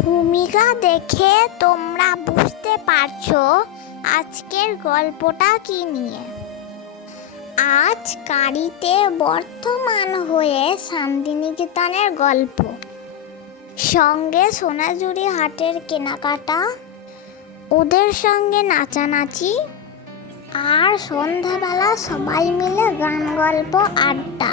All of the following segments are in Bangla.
ভূমিকা দেখে তোমরা বুঝতে পারছো আজকের গল্পটা কি নিয়ে। আজ গাড়িতে বর্ধমান হয়ে শান্তিনিকেতনের গল্প, সঙ্গে সোনাঝুরি হাটের কেনাকাটা, ওদের সঙ্গে নাচানাচি, আর সন্ধ্যাবেলা সবাই মিলে গান গল্প আড্ডা।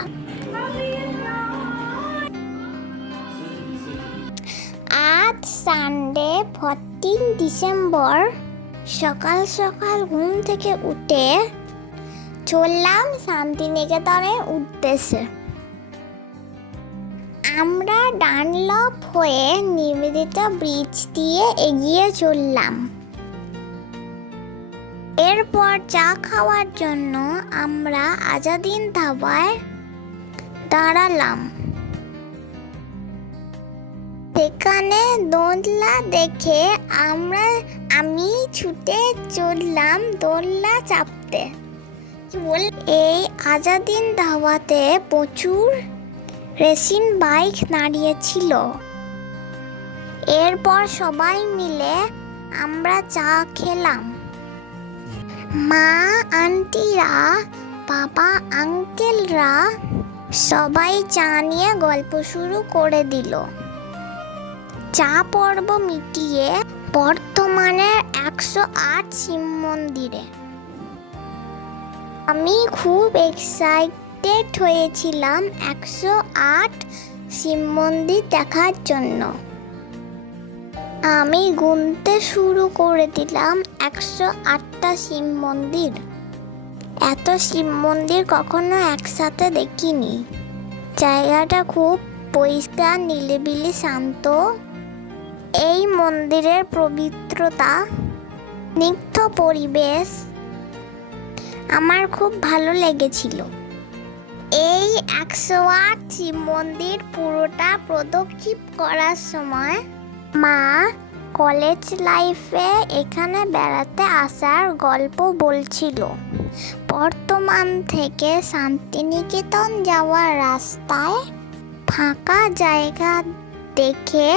আজ সানডে 14 ডিসেম্বর। সকাল সকাল ঘুম থেকে উঠে চললাম শান্তিনিকেতনের উদ্দেশ্যে। আমরা ডানলপ হয়ে নিবেদিতা ব্রিজ দিয়ে এগিয়ে চললাম। এরপর চা খাওয়ার জন্য আমরা আজাদিন ধাবায় দাঁড়ালাম। সেখানে দোলনা দেখে আমি ছুটে চললাম দোলনা চাপতে। এই আজাদিন ধাবাতে প্রচুর রেসিং বাইক দাঁড়িয়েছিল। এরপর সবাই মিলে আমরা চা খেলাম। মা আন্টিরা, বাবা আঙ্কেলরা সবাই চা নিয়ে গল্প শুরু করে দিল। চা পর্ব মিটিয়ে বর্ধমানের 108 শিব মন্দিরে আমি খুব এক্সাইটেড হয়েছিলাম 108 শিব মন্দির দেখার জন্য। আমি গুনতে শুরু করে দিলাম 108টা শিব মন্দির। এত শিব মন্দির কখনো একসাথে দেখিনি। জায়গাটা খুব পরিষ্কার, নিরিবিলি, শান্ত। এই মন্দিরের পবিত্রতা, স্নিগ্ধ পরিবেশ আমার খুব ভালো লেগেছিল। এই 108 শিব মন্দির পুরোটা প্রদক্ষিণ করার সময় মা কলেজ লাইফে এখানে বেড়াতে আসার গল্প বলছিল। বর্ধমান থেকে শান্তিনিকেতন যাওয়ার রাস্তায় ফাঁকা জায়গা দেখে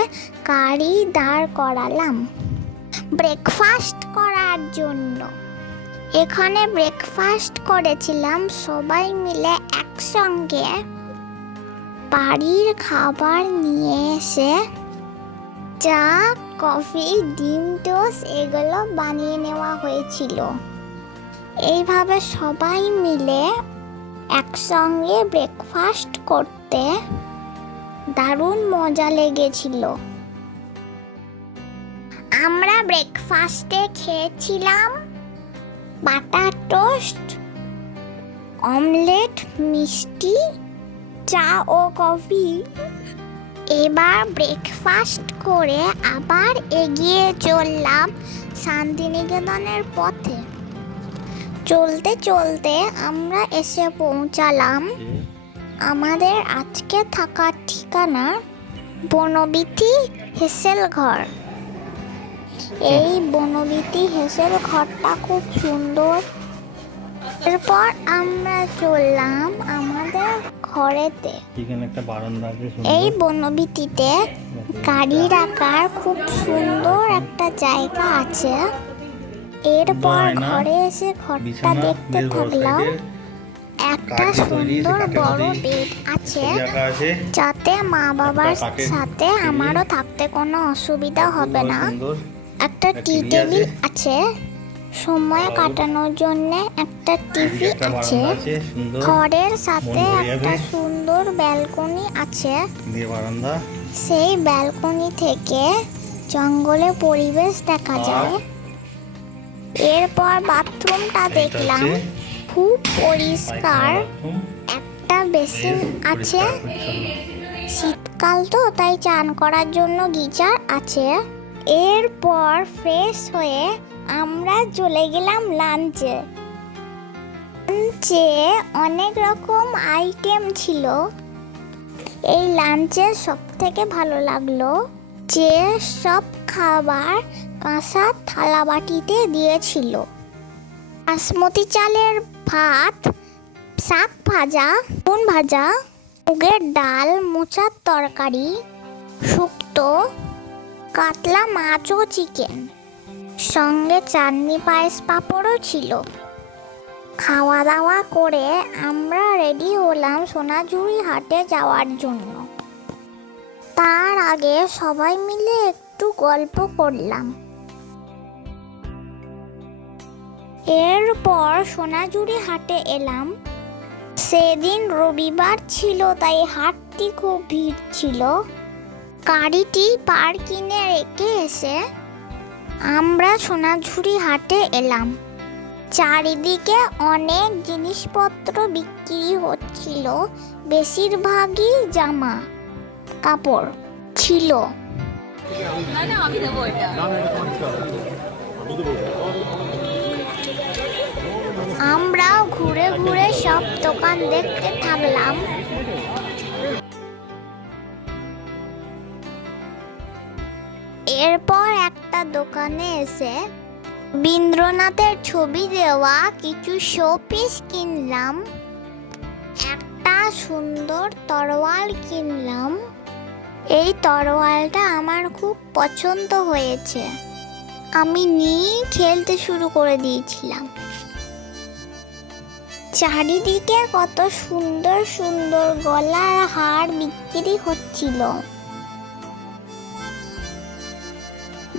গাড়ি দাঁড় করালাম ব্রেকফাস্ট করার জন্য। এখানে ব্রেকফাস্ট করেছিলাম সবাই মিলে একসঙ্গে। বাড়ির খাবার নিয়ে এসে চা, কফি, ডিম টোস্ট এগুলো বানিয়ে নেওয়া হয়েছিল। এইভাবে সবাই মিলে একসঙ্গে ব্রেকফাস্ট করতে দারুণ মজা লেগেছিল। আমরা ব্রেকফাস্টে খেয়েছিলাম বাটার টোস্ট, অমলেট, মিষ্টি, চা ও কফি। এবার ব্রেকফাস্ট করে আবার এগিয়ে চললাম শান্তিনিকেতনের পথে। চলতে চলতে আমরা এসে পৌঁছালাম আমাদের আজকে থাকার ঠিকানা, বনবিথি হেসেল ঘর। এই বনবিথি হেসেল ঘরটা খুব সুন্দর। এরপর আমরা চললাম আমাদের ঘরেতে। এই বনবিথিতে গাড়ি রাখার খুব সুন্দর একটা জায়গা আছে। এরপর ঘরে এসে ঘরটা দেখতে থাকলাম। একটা সুন্দর বড় বেড আছে, যাতে মা বাবার সাথে আমারও থাকতে কোনো অসুবিধা হবে না। একটা টি টেবিল আছে, সময় কাটানোর জন্য একটা টিভি আছে। ঘরের সাথে একটা সুন্দর ব্যালকনি আছে। সেই ব্যালকনি থেকে জঙ্গলের পরিবেশ দেখা যায়। এরপর বাথরুমটা দেখলাম, খুব পরিষ্কার। একটা বেসিন আছে, শীতকাল তো তাই চান করার জন্য গিজার আছে। এরপর ফ্রেশ হয়ে আমরা চলে গেলাম লাঞ্চে। অনেক রকম আইটেম ছিল। এই লাঞ্চে সব থেকে ভালো লাগলো যে সব খাবার কাঁসা থালা বাটিতে দিয়েছিল। বাসমতি চালের ভাত, শাক ভাজা, বেগুন ভাজা, মুগের ডাল, মোচার তরকারি, শুক্তো, কাতলা মাছ ও চিকেন, সঙ্গে চাটনি পায়েস পাঁপড়ও ছিল। খাওয়া দাওয়া করে আমরা রেডি হলাম সোনাঝুরি হাটে যাওয়ার জন্য। তার আগে সবাই মিলে একটু গল্প করলাম। এরপর সোনাঝুরি হাটে এলাম। সেদিন রবিবার ছিল, তাই হাটটি খুব ভিড় ছিল। গাড়িটি পার্কিংয়ে রেখে এসে আমরা সোনাঝুরি হাটে এলাম। চারিদিকে অনেক জিনিসপত্র বিক্রি হচ্ছিল, বেশিরভাগই জামা কাপড় ছিল। আমরাও ঘুরে ঘুরে সব দোকান দেখতে থাকলাম। এরপর একটা দোকানে এসে রবীন্দ্রনাথের ছবি দেওয়া কিছু শোপিস কিনলাম। একটা সুন্দর তরোয়াল কিনলাম। এই তরোয়ালটা আমার খুব পছন্দ হয়েছে। আমি নিয়ে খেলতে শুরু করে দিয়েছিলাম। চারিদিকে কত সুন্দর সুন্দর গলার হার বিক্রি হচ্ছিল।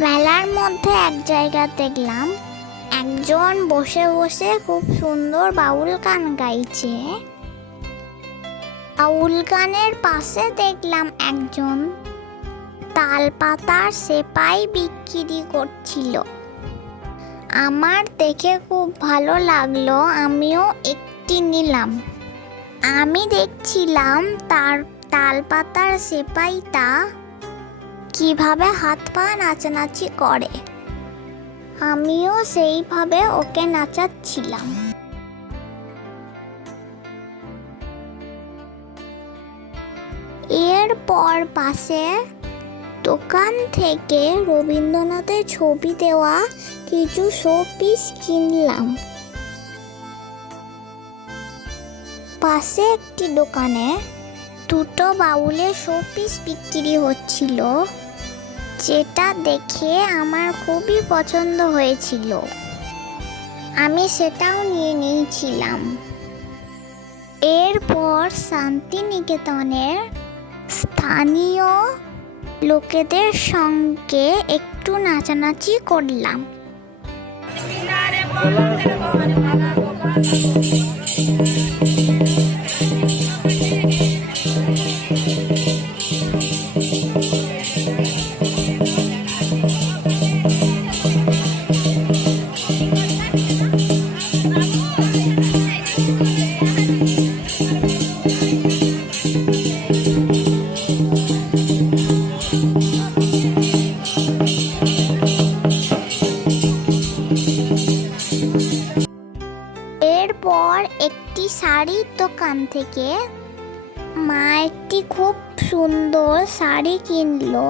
মেলার মধ্যে এক জায়গা দেখলাম একজন বসে বসে খুব সুন্দর বাউল গান গাইছে। বাউল গানের পাশে দেখলাম একজন তালপাতার সেপাই বিক্রি করছিল। আমার দেখে খুব ভালো লাগলো, আমিও একটি নিলাম। আমি দেখছিলাম তার তালপাতার সেপাইটা কিভাবে হাত পা নাচানাচি করে। আমিও সেইভাবে ওকে নাচাচ্ছিলাম। এরপর পাশে দোকান থেকে রবীন্দ্রনাথের ছবি দেওয়া কিছু শোপিস কিনলাম। পাশে একটি দোকানে দুটো বাউলের শোপিস বিক্রি হচ্ছিল, যেটা দেখে আমার খুবই পছন্দ হয়েছিল। আমি সেটাও নিয়ে নিয়েছিলাম। এরপর শান্তিনিকেতনের স্থানীয় লোকেদের সঙ্গে একটু নাচানাচি করলাম। এরপর একটি শাড়ির দোকান থেকে মা একটি খুব সুন্দর শাড়ি কিনলো।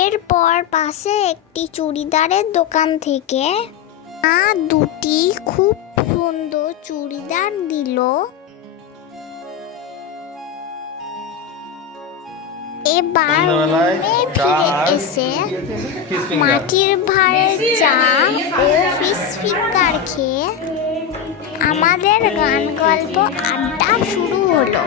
এরপর পাশে একটি চুড়িদারের দোকান থেকে মা দুটি খুব সুন্দর চুড়িদার দিল। এবার ফিরে এসে মাটির ভাঁড়ের চা ও ফিশ ফিঙ্গার খেয়ে আমাদের গান গল্প আড্ডা শুরু হলো।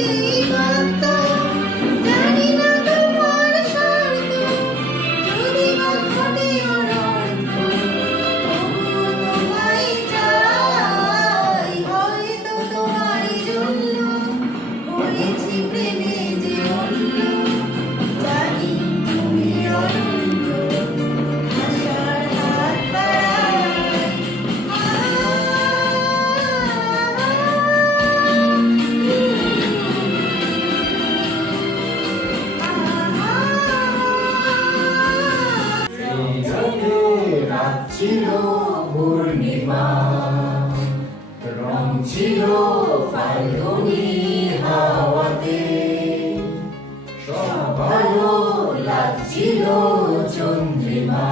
যেই বার্ত, জানি না তোমার স্বার্থ, যদি বা ঘটে অনর্থ, তবুও তোমায় চাই। হয়তো তোমার জন্য হয়েছি প্রেমে যে অন্য, জানি তুমি অনন্য, আশার হাত বাড়াই। রাত ছিল পূর্ণিমা, রং ছিল ফাল্গুনি হাওয়াতে, সব ভালো লাগছিল চন্দ্রিমা,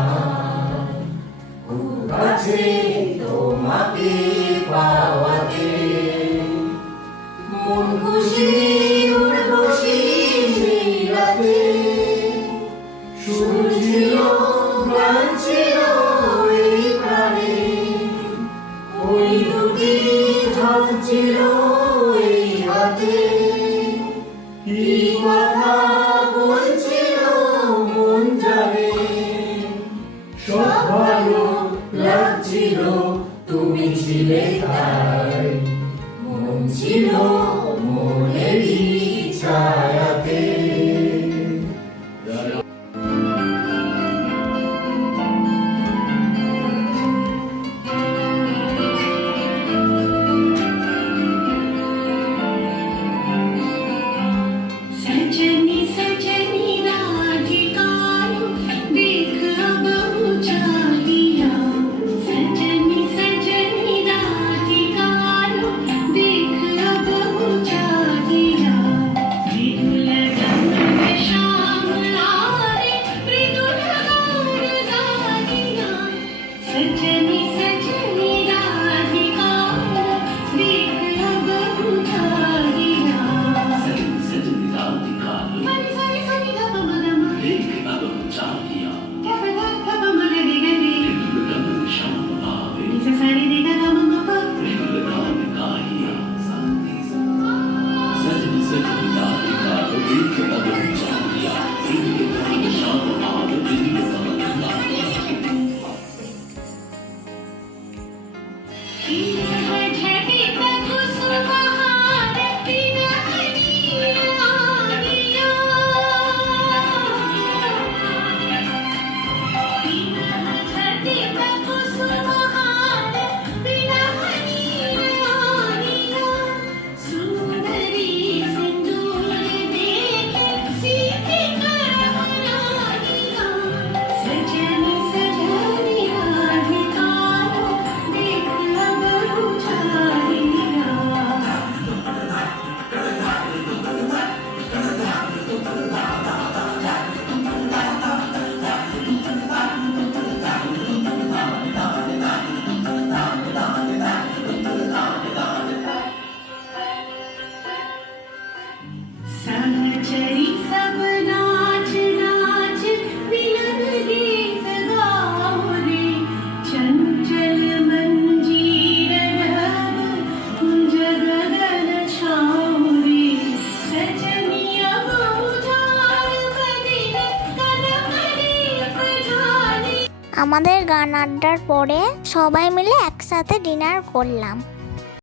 কাছে তোমাকে পাওয়াতে, মন খুশি উর্বশী সেই রাতে, সুর ছিল গান ছিল এই প্রাণে, ওই দুটি হাত ছিল এই হাতে, কি কথা বলছিল মন জানে, সব ভালো লাগছিল তুমি ছিলে তাই, মন ছিল মনেরই ছায়াতে। सजनी सजनी राधिका देख अब बुझा दिया, सजनी सजनी राधिका देख अब बुझा दिया, मृदुल गंध में शाम आए मृदुल गौर गा दिया, सजनी सजनी राधिका देख अब बुझा दिया। सनी सनी सनी ग प म ग म, ग प ग ग प म ग रे ग रे, नि सा सा रे रे ग ग म म प, झटे क कुसुमहार पिनहनिया दिया, झटे क कुसुमहार पिनहनिया दिया, सुंदरी सिंदूर देखे सीते करहना दिया, सजनी सजनी राधिका देख अब बुझा दिया। सहचरी सब नाच नाच मिलन गीत गाओ रे, चंचल मंजीर रव कुंज गगन छाओ रे, सजनी अब उजाड़ बदिन कनमरे प्रधानी। আমাদের গান আড্ডার পরে সবাই মিলে একসাথে ডিনার করলাম।